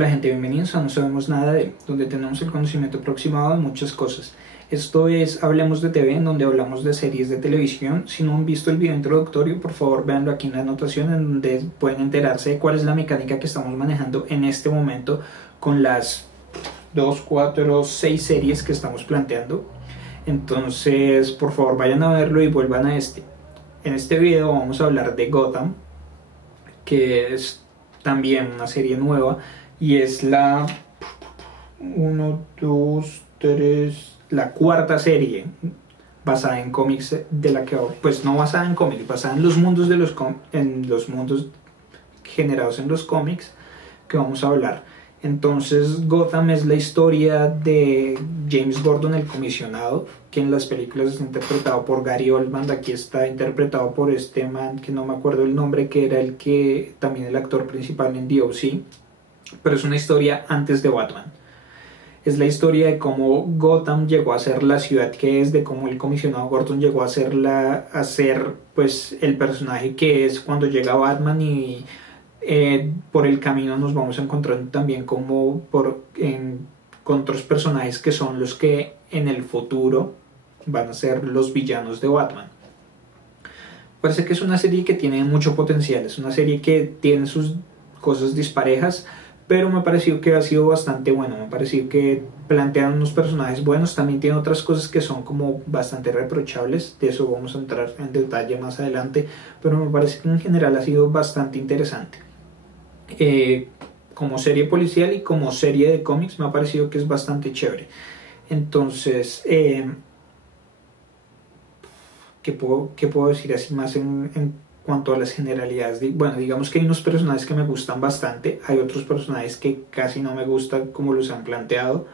Hola gente, bienvenidos a No Sabemos Nada de, donde tenemos el conocimiento aproximado de muchas cosas. Esto es Hablemos de TV, en donde hablamos de series de televisión. Si no han visto el video introductorio, por favor véanlo aquí en la anotación, en donde pueden enterarse de cuál es la mecánica que estamos manejando en este momento con las 2, 4, 6 series que estamos planteando. Entonces, por favor vayan a verlo y vuelvan a este. En este video vamos a hablar de Gotham, que es también una serie nueva y es la 1, 2, 3, la cuarta serie basada en cómics de la que, pues no basada en cómics, basada en los mundos en los mundos generados en los cómics que vamos a hablar. Entonces Gotham es la historia de James Gordon, el comisionado, que en las películas está interpretado por Gary Oldman. Aquí está interpretado por este man que no me acuerdo el nombre, que era el que también el actor principal en The.O.C., pero es una historia antes de Batman. Es la historia de cómo Gotham llegó a ser la ciudad que es, de cómo el comisionado Gordon llegó a ser pues el personaje que es cuando llega Batman, y por el camino nos vamos a encontrar también con otros personajes que son los que en el futuro van a ser los villanos de Batman. Parece que es una serie que tiene mucho potencial, es una serie que tiene sus cosas disparejas, pero me pareció que ha sido bastante bueno. Me pareció que plantean unos personajes buenos. También tiene otras cosas que son como bastante reprochables, de eso vamos a entrar en detalle más adelante, pero me parece que en general ha sido bastante interesante. Como serie policial y como serie de cómics me ha parecido que es bastante chévere. Entonces, ¿qué puedo decir así más en cuanto a las generalidades? Bueno, digamos que hay unos personajes que me gustan bastante, hay otros personajes que casi no me gustan como los han planteado,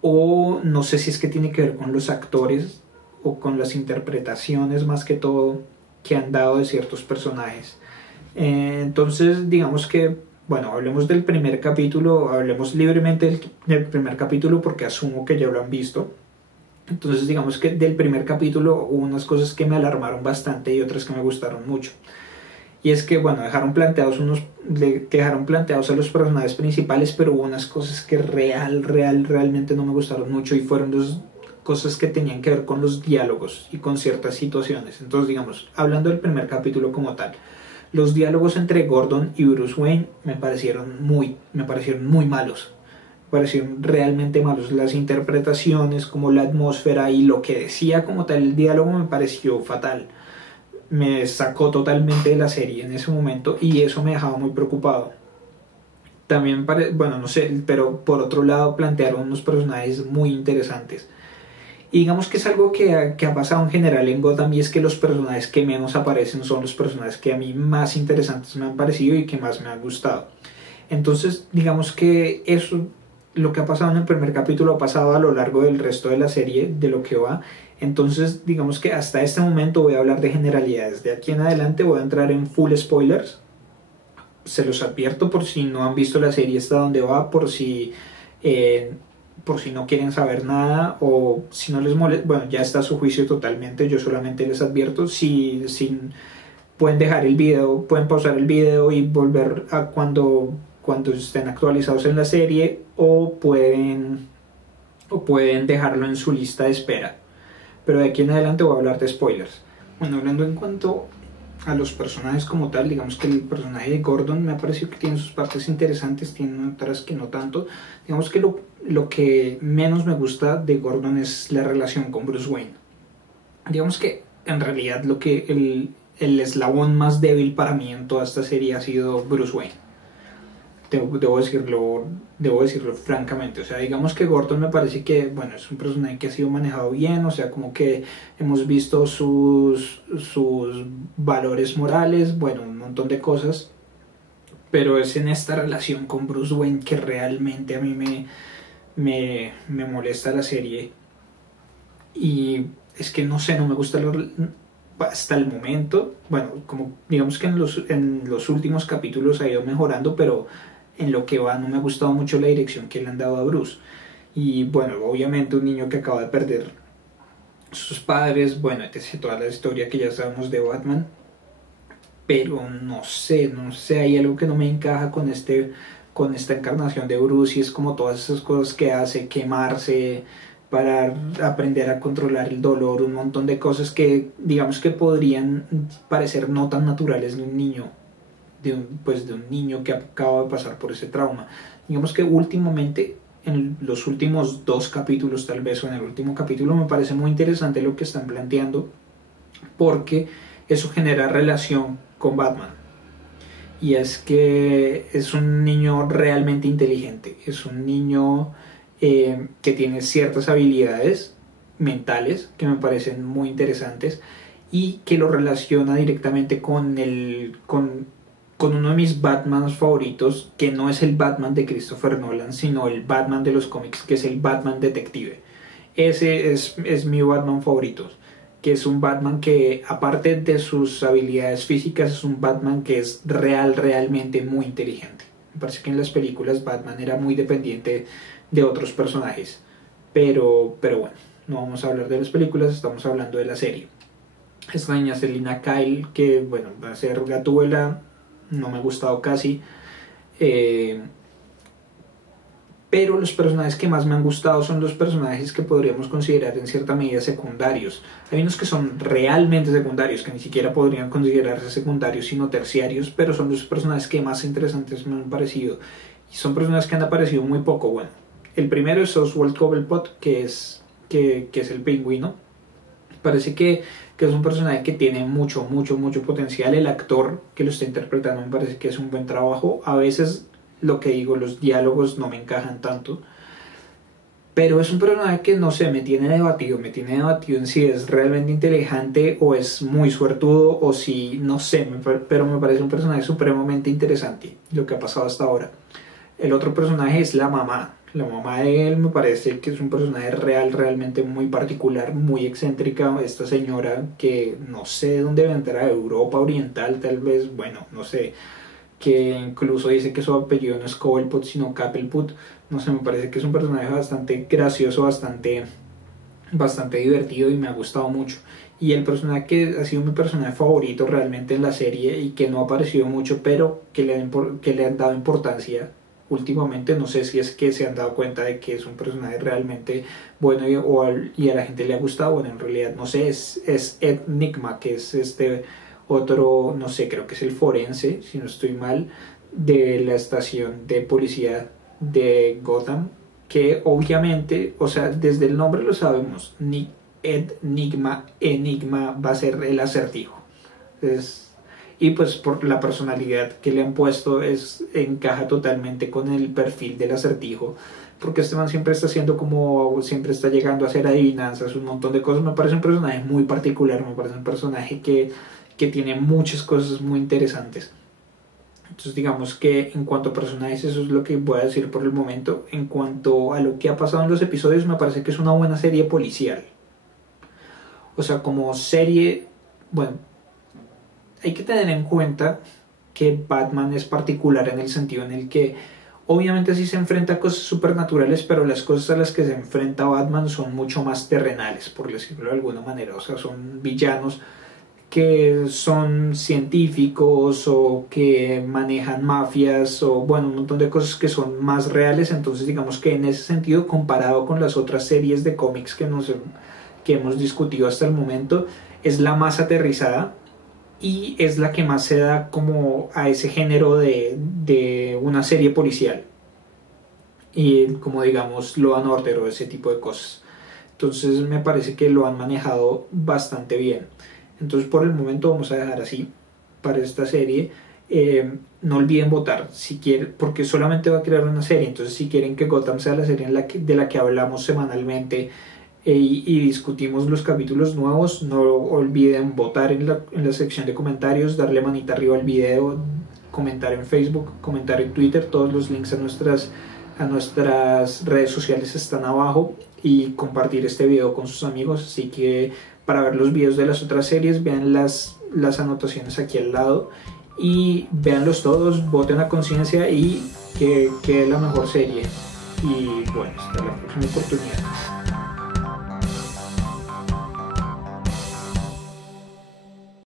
o no sé si es que tiene que ver con los actores o con las interpretaciones más que todo que han dado de ciertos personajes. Entonces, digamos que, bueno, hablemos del primer capítulo, hablemos libremente del primer capítulo porque asumo que ya lo han visto. Entonces, digamos que del primer capítulo hubo unas cosas que me alarmaron bastante y otras que me gustaron mucho. Y es que, bueno, dejaron planteados a los personajes principales, pero hubo unas cosas que realmente no me gustaron mucho, y fueron dos cosas que tenían que ver con los diálogos y con ciertas situaciones. Entonces, digamos, hablando del primer capítulo como tal, los diálogos entre Gordon y Bruce Wayne me parecieron muy malos. Me parecieron realmente malos. Las interpretaciones, como la atmósfera y lo que decía como tal el diálogo, me pareció fatal. Me sacó totalmente de la serie en ese momento y eso me dejaba muy preocupado. También, bueno, no sé, pero por otro lado plantearon unos personajes muy interesantes. Y digamos que es algo que ha pasado en general en Gotham, y es que los personajes que menos aparecen son los personajes que a mí más interesantes me han parecido y que más me han gustado. Entonces, digamos que eso, lo que ha pasado en el primer capítulo, ha pasado a lo largo del resto de la serie, de lo que va. Entonces, digamos que hasta este momento voy a hablar de generalidades. De aquí en adelante voy a entrar en full spoilers. Se los advierto por si no han visto la serie hasta donde va, por si no quieren saber nada, o si no les molesta, bueno, ya está a su juicio totalmente. Yo solamente les advierto. Si pueden dejar el video, pueden pausar el video y volver a cuando estén actualizados en la serie, o pueden dejarlo en su lista de espera. Pero de aquí en adelante voy a hablar de spoilers. Bueno, hablando en cuanto a los personajes como tal, digamos que el personaje de Gordon me ha parecido que tiene sus partes interesantes, tiene otras que no tanto. Digamos que lo que menos me gusta de Gordon es la relación con Bruce Wayne. Digamos que en realidad el eslabón más débil para mí en toda esta serie ha sido Bruce Wayne. Debo decirlo francamente. O sea, digamos que Gordon me parece que, bueno, es un personaje que ha sido manejado bien. O sea, como que hemos visto sus valores morales, bueno, un montón de cosas, pero es en esta relación con Bruce Wayne que realmente a mí me molesta la serie. Y es que no sé, no me gusta hasta el momento. Bueno, como digamos que en los últimos capítulos ha ido mejorando, pero en lo que va no me ha gustado mucho la dirección que le han dado a Bruce. Y bueno, obviamente un niño que acaba de perder sus padres, bueno, etc., toda la historia que ya sabemos de Batman, pero no sé, hay algo que no me encaja con con esta encarnación de Bruce, y es como todas esas cosas que hace, quemarse para aprender a controlar el dolor, un montón de cosas que digamos que podrían parecer no tan naturales de un niño, de un niño que acaba de pasar por ese trauma. Digamos que últimamente, en los últimos 2 capítulos tal vez, o en el último capítulo, me parece muy interesante lo que están planteando, porque eso genera relación con Batman. Y es que es un niño realmente inteligente, es un niño que tiene ciertas habilidades mentales que me parecen muy interesantes, y que lo relaciona directamente con uno de mis Batmans favoritos, que no es el Batman de Christopher Nolan, sino el Batman de los cómics, que es el Batman detective. Ese es mi Batman favorito, que es un Batman que, aparte de sus habilidades físicas, es un Batman que es realmente muy inteligente. Me parece que en las películas Batman era muy dependiente de otros personajes, pero bueno, no vamos a hablar de las películas, estamos hablando de la serie. Esta niña Selina Kyle, que bueno, va a ser Gatúbela, no me ha gustado casi, pero los personajes que más me han gustado son los personajes que podríamos considerar en cierta medida secundarios. Hay unos que son realmente secundarios, que ni siquiera podrían considerarse secundarios sino terciarios, pero son los personajes que más interesantes me han parecido, y son personajes que han aparecido muy poco. Bueno, el primero es Oswald Cobblepot, que es el Pingüino. Parece que es un personaje que tiene mucho potencial. El actor que lo está interpretando me parece que es un buen trabajo. A veces, lo que digo, los diálogos no me encajan tanto, pero es un personaje que, no sé, me tiene debatido en si es realmente inteligente o es muy suertudo, o si, no sé, pero me parece un personaje supremamente interesante lo que ha pasado hasta ahora. El otro personaje es la mamá de él. Me parece que es un personaje realmente muy particular, muy excéntrica. Esta señora que no sé de dónde vendrá, Europa Oriental tal vez, bueno, no sé, que incluso dice que su apellido no es Cobblepot sino Cobblepot. No sé, me parece que es un personaje bastante gracioso, bastante divertido, y me ha gustado mucho. Y el personaje que ha sido mi personaje favorito realmente en la serie, y que no ha aparecido mucho, pero que le han dado importancia últimamente, no sé si es que se han dado cuenta de que es un personaje realmente bueno, y a la gente le ha gustado. Bueno, en realidad no sé, es Ed Nygma, que es este otro, no sé, creo que es el forense, si no estoy mal, de la estación de policía de Gotham, que obviamente, o sea, desde el nombre lo sabemos, Enigma va a ser el Acertijo. Y pues por la personalidad que le han puesto, encaja totalmente con el perfil del Acertijo, porque este man siempre siempre está llegando a hacer adivinanzas, un montón de cosas. Me parece un personaje muy particular, me parece un personaje que tiene muchas cosas muy interesantes. Entonces digamos que en cuanto a personajes, eso es lo que voy a decir por el momento. En cuanto a lo que ha pasado en los episodios, me parece que es una buena serie policial. O sea, como serie, bueno, hay que tener en cuenta que Batman es particular en el sentido en el que obviamente sí se enfrenta a cosas supernaturales, pero las cosas a las que se enfrenta Batman son mucho más terrenales, por decirlo de alguna manera. O sea, son villanos que son científicos, o que manejan mafias, o bueno, un montón de cosas que son más reales. Entonces digamos que en ese sentido, comparado con las otras series de cómics que hemos discutido hasta el momento, es la más aterrizada, y es la que más se da como a ese género de una serie policial, y como digamos Law and Order o ese tipo de cosas. Entonces me parece que lo han manejado bastante bien. Entonces por el momento vamos a dejar así para esta serie. No olviden votar si quieren, porque solamente va a crear una serie. Entonces si quieren que Gotham sea la serie de la que hablamos semanalmente, y discutimos los capítulos nuevos, no olviden votar en la sección de comentarios, darle manita arriba al video, comentar en Facebook, comentar en Twitter. Todos los links a nuestras redes sociales están abajo, y compartir este video con sus amigos. Así que para ver los videos de las otras series, vean las anotaciones aquí al lado, y véanlos todos, voten a conciencia, y que es la mejor serie. Y bueno, hasta la próxima oportunidad.